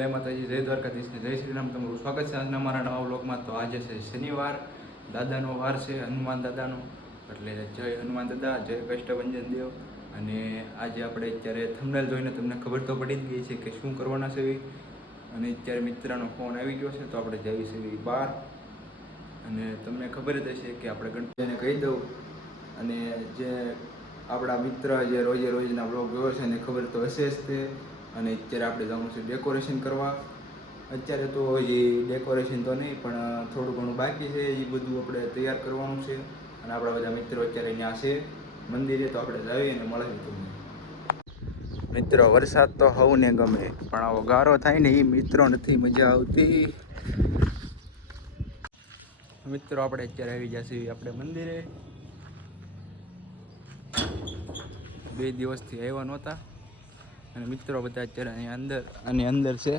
જય માતાજી, જય દ્વારકાધીશ, જય શ્રી રામ. તમારું સ્વાગત છે આજના અમારા નવા વ્લોગમાં. તો આજે છે શનિવાર, દાદાનો વાર છે, હનુમાન દાદાનો. એટલે જય હનુમાન દાદા, જય કષ્ટભંજન દેવ. અને આજે આપણે અત્યારે થંબનેલ જોઈને તમને ખબર તો પડી જ ગઈ છે કે શું કરવાના છે. અને અત્યારે મિત્રનો ફોન આવી ગયો છે, તો આપણે જઈએ છીએ બહાર. અને તમને ખબર જ હશે કે આપણે ગણપતિને કહી દઉં. અને જે આપણા મિત્ર જે રોજે રોજના બ્લોગ જોયો છે એને ખબર તો હશે જ તે. અને અત્યારે આપણે જવાનું છે ડેકોરેશન કરવા. અત્યારે તો હજી ડેકોરેશન તો નહીં, પણ થોડું ઘણું બાકી છે. એ બધું આપણે તૈયાર કરવાનું છે. અને આપણા બધા મિત્રો અત્યારે ત્યાં છે મંદિરે, તો આપણે જઈએ અને મળીએ તમને. મિત્રો, વરસાદ તો હવને ગમે, પણ આવો ગારો થાય ને એ મિત્રો નથી મજા આવતી. મિત્રો, આપણે અત્યારે આવી ગયા છીએ આપણે મંદિરે. 2 દિવસથી આવ્યા નહોતા. અને મિત્રો બધા અત્યારે અહીંયા અંદર છે.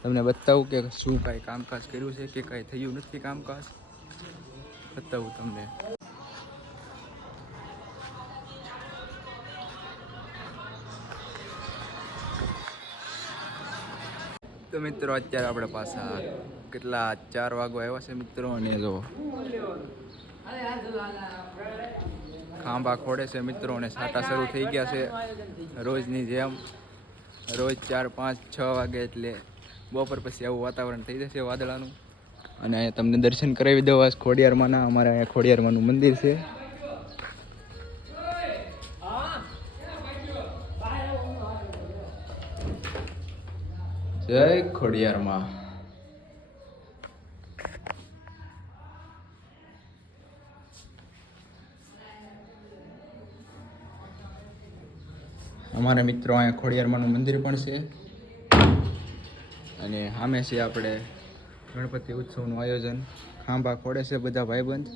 તમને બતાવું કે શું કાંઈ કામકાજ કર્યું છે કે કાંઈ થયું નથી કામકાજ. બતાવું તમને. તો મિત્રો, અત્યારે આપણે પાછા કેટલા 4 વાગવા આવ્યા છે મિત્રો. અને જો ખાંભા ખોડે છે મિત્રો, અને સાટા શરૂ થઈ ગયા છે રોજની જેમ. રોજ 4, 5, 6 વાગે એટલે બપોર પછી આવું વાતાવરણ થઈ જશે વાદળાનું. અને અહીંયા તમને દર્શન કરાવી દઉં. આ ખોડિયારમાંના, અમારે અહીંયા ખોડિયારમાંનું મંદિર છે. જય ખોડિયારમાં. અમારા મિત્રો અહીંયા ખોડિયારમાંનું મંદિર પણ છે. અને સામે છે આપણે ગણપતિ ઉત્સવનું આયોજન. ખાંભા ખોડે છે બધા ભાઈબંધ.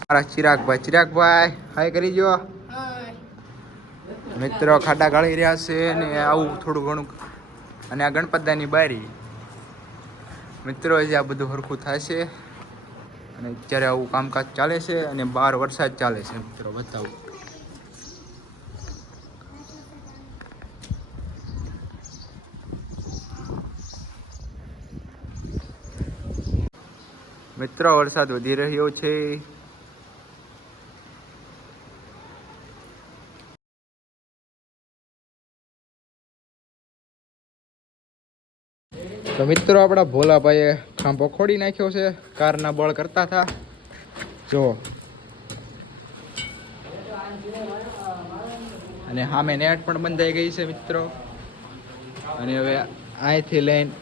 મારા ચિરાગભાઈ હાય કરી જો. મિત્રો ખાડા ગાળી રહ્યા છે ને આવું થોડું ઘણું. અને આ ગણપતદાની બારી મિત્રો, હજી આ બધું સરખું થાય છે. અને અત્યારે આવું કામકાજ ચાલે છે. અને બહાર વરસાદ ચાલે છે મિત્રો, બતાવું. મિત્રો, વરસાદ વધી રહ્યો છે. તો મિત્રો, આપણા ભોલાભાઈએ ખાંભો ખોડી નાખ્યો છે. કારના બળ કરતા હતા જો. અને સામે નેટ પણ બંધાઈ ગઈ છે મિત્રો. અને હવે અહીંથી લઈને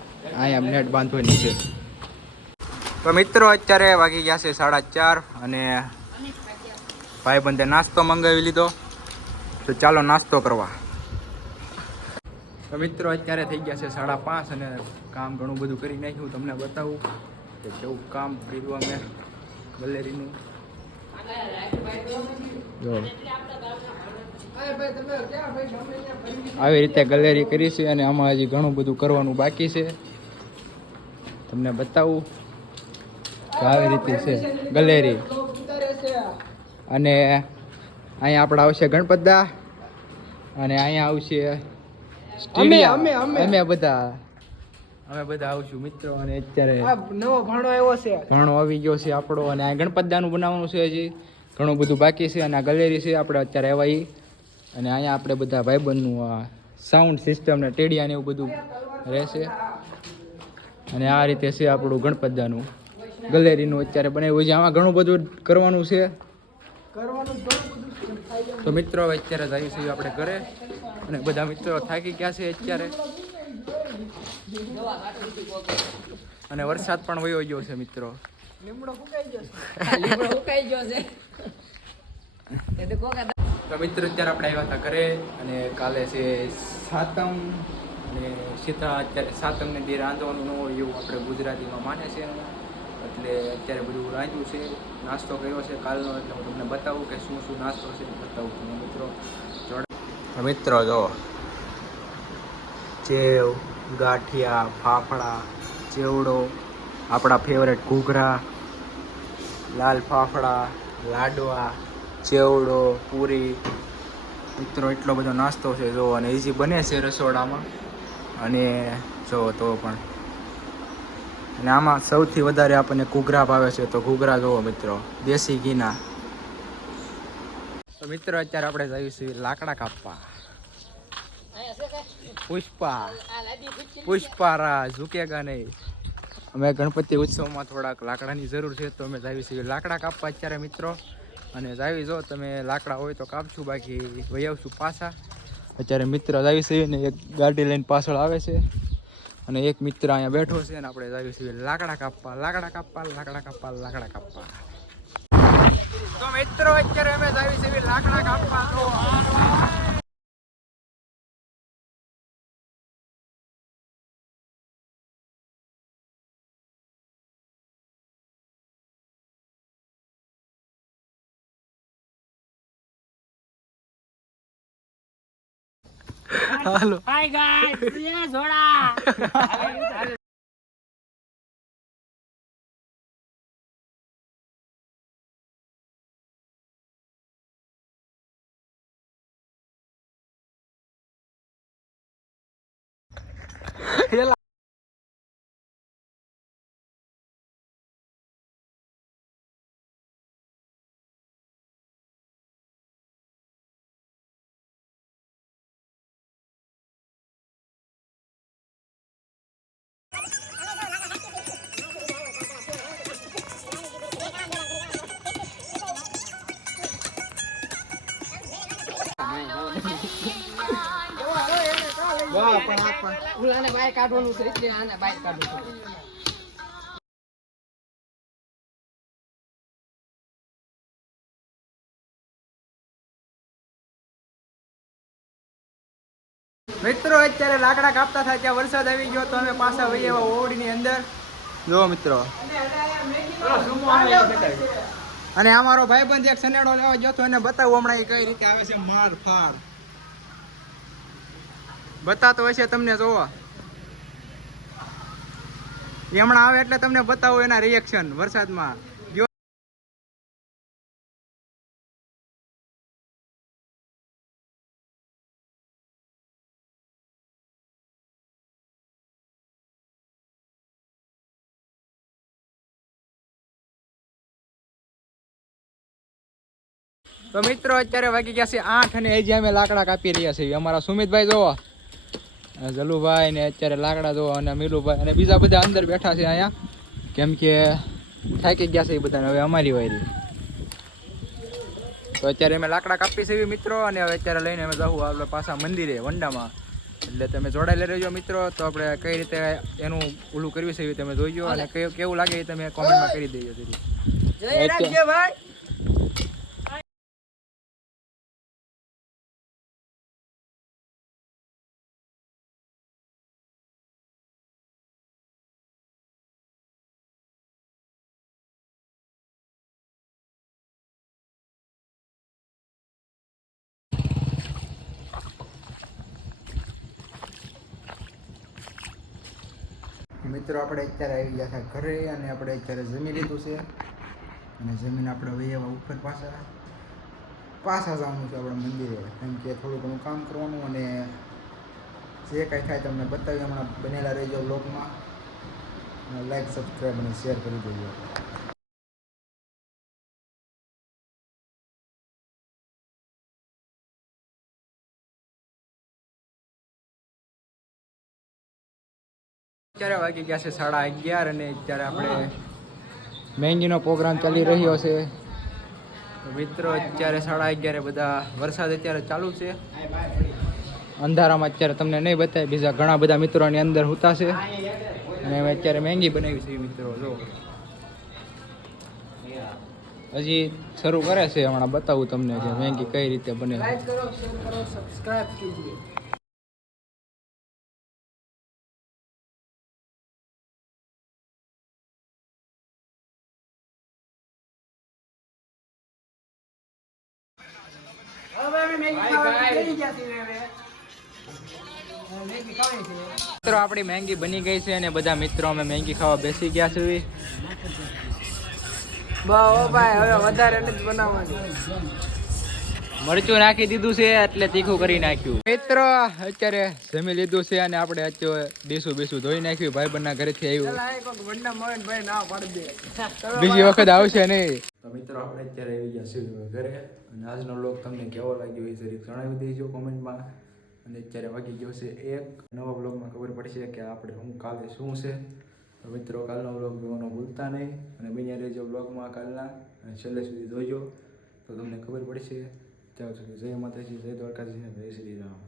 અહીંયા નેટ બાંધવાની છે. તો મિત્રો, અત્યારે વાગી ગયા છે 4:30. અને ભાઈબંધે નાસ્તો મંગાવી લીધો, તો ચાલો નાસ્તો કરવા. તો મિત્રો, અત્યારે થઈ ગયા છે 5:30. અને કામ ઘણું બધું કરી નાખ્યું. તમને બતાવું કે કેવું કામ કર્યું અમે ગેલેરીનું. જો આવી રીતે ગેલેરી કરી છે. અને આમાં હજી ઘણું બધું કરવાનું બાકી છે. તમને બતાવું કે આવી રીતે છે ગેલેરી. અને અહીંયા આપણે આવશે ગણપતદા. અને અહીંયા આવશે અમે બધા આવશું મિત્રો. અને અત્યારે નવો ભાણો આવ્યો છે, ભાણો આવી ગયો છે આપણો. અને આ ગણપતદાનું બનાવવાનું છે, હજી ઘણું બધું બાકી છે. અને આ ગેલેરી છે આપણે અત્યારે આવ્યા. અને અહીંયા આપણે બધા ભાઈબંધનું સાઉન્ડ સિસ્ટમ ને ટેડિયા ને એવું બધું રહેશે. અને આ રીતે છે આપણું ગણપતદાનું ગેલેરીનું અત્યારે બનાવ્યું છે. આમાં ઘણું બધું કરવાનું છે. તો મિત્રો, હવે અત્યારે જઈએ છીએ આપણે ઘરે. અને બધા મિત્રો થાકી ગયા છે અત્યારે. અને વરસાદ પણ વયો ગયો છે મિત્રો. લીમડો ફૂંકાઈ ગયો છે. તો મિત્રો, અત્યારે આપણે આવ્યા હતા ઘરે. અને કાલે છે સાતમ. અને સીતા અત્યારે સાતમને દી રાંધવાનું ન હોય એવું આપણે ગુજરાતીમાં માને છે. એટલે અત્યારે બધું રાંધ્યું છે, નાસ્તો કર્યો છે કાલનો. એટલે હું તમને બતાવું કે શું શું નાસ્તો છે બતાવું તમને મિત્રો. મિત્રો જો સેવ, ગાંઠિયા, ફાફડા, ચેવડો, આપણા ફેવરેટ ઘૂઘરા, લાલ ફાફડા, લાડવા, ચેવડો, પૂરી. મિત્રો એટલો બધો નાસ્તો છે જો, અને ઈઝી બને છે રસોડામાં. અને જો તો પણ, અને આમાં સૌથી વધારે આપણને ઘૂઘરા ભાવે છે, તો ઘૂઘરા જોવો મિત્રો, દેશી ઘીના. તો મિત્રો અત્યારે આપણે જઈશું લાકડા કાપવા. પુષ્પા ઝુકેગા નહીં. અમે ગણપતિ ઉત્સવમાં થોડાક લાકડાની જરૂર છે, તો અમે જાવી છીએ લાકડા કાપવા અત્યારે મિત્રો. અને જાવી, જો તમે લાકડા હોય તો કાપશું, બાકી વહી આવશું પાછા. અત્યારે મિત્ર જાવી છીએ ને એક ગાડી લઈને પાછળ આવે છે, અને એક મિત્ર અહીંયા બેઠો છે, અને આપણે જાવી છીએ લાકડા કાપવા, લાકડા કાપવા, લાકડા કાપવા, લાકડા કાપવા. તો મિત્રો અત્યારે અમે જાવી છીએ લાકડા કાપવા. હાલો, હાય ગાઈસ, યે જોડા. ઉલાને બાય કાઢવાનું છે એટલે આને બાય કાઢવું છે. મિત્રો અત્યારે લાકડા કાપતા થાય ત્યાં વરસાદ આવી ગયો, તો અમે પાછા વહી એવા ઓવડીની અંદર. જો મિત્રો, અને અમારો ભાઈબંધ એક સનેડો લેવા ગયો તો એને બતાવું હમણાં એ કઈ રીતે આવે છે માર ફાર. બતાતો હશે તમને, જોવો એ હમણાં આવે એટલે તમને બતાવું એના રિએક્શન વરસાદમાં. તો મિત્રો અત્યારે વાગી ગયા છે 8, અને હજી અમે લાકડા કાપી રહ્યા છીએ. અમારા સુમિતભાઈ જોવો, જલુભાઈ ને અત્યારે લાકડા જોવો, અને મીલુભાઈ અને બીજા બધા અંદર બેઠા છે અહીંયા, કેમ કે થાકી ગયા છે એ બધાને. હવે અમારી વારી. તો અત્યારે અમે લાકડા કાપી છે મિત્રો, અને હવે અત્યારે લઈને અમે જવું આપણે પાછા મંદિરે વંડામાં. એટલે તમે જોડાયેલા રહેજો મિત્રો. તો આપણે કઈ રીતે એનું ઓલું કરવી છે તમે જોઈજો, અને કેવું લાગે એ તમે કોમેન્ટમાં કરી દેજો. જય રાજ્ય ભાઈ. મિત્રો આપણે અત્યારે આવી ગયા હતા ઘરે, અને આપણે અત્યારે જમી લીધું છે, અને જમીન આપણે વહી એવા ઉપર પાછા જવાનું છે આપણે મંદિરે, કેમ કે થોડું ઘણું કામ કરવાનું, અને જે કાંઈ થાય તમને બતાવી. હમણાં બનેલા રહેજો બ્લોગમાં, અને લાઈક, સબસ્ક્રાઈબ અને શેર કરી દેજો. અત્યારે વાગી ગયા છે 11:30, અને અત્યારે આપણે મહેંદીનો પ્રોગ્રામ ચાલી રહ્યો છે. મિત્રો અત્યારે 11:30 બધા વરસાદ અત્યારે ચાલુ છે. અંધારામાં અત્યારે તમને નહીં બતાવે, બીજા ઘણા બધા મિત્રોની અંદર હુતા છે, અને અમે અત્યારે મહેંદી બનાવી છે મિત્રો. જો હજી શરૂ કરે છે, હમણાં બતાવું તમને કે મહેંદી કઈ રીતે બને. લાઈક કરો, શેર કરો, સબસ્ક્રાઇબ કીजिए. મિત્રો આપણી મહેંગી બની ગઈ છે, અને બધા મિત્રો અમે મહેંગી ખાવા બેસી ગયા છે. ભાઈ હવે વધારે નથી બનાવવાનું. મરચું નાખી દીધું છે એટલે તીખું કરી નાખ્યું. મિત્રો અત્યારે જમી લીધું છે અને આપણે અત્યારે ડીશું ધોઈ નાખ્યું. ભાઈબંધના ઘરેથી આવ્યું. બીજી વખત આવશે નહીં. તો મિત્રો આપણે અત્યારે આવી ગયા છીએ ઘરે અને આજનો વ્લોગ તમને કેવો લાગ્યો એ જરીક જણાવી દેજો કોમેન્ટમાં. અને અત્યારે વાગી ગયો છે એક. નવા વ્લોગમાં ખબર પડશે કે આપણે કાલે શું છે. તો મિત્રો કાલનો વ્લોગ જોવાનો ભૂલતા નહીં અને બન્યા રહેજો વ્લોગમાં કાલના અને છેલ્લે સુધી જોજો તો તમને ખબર પડશે. ત્યાં સુધી જય માતાજી, જય દ્વારકાજી, જય શ્રી રામ.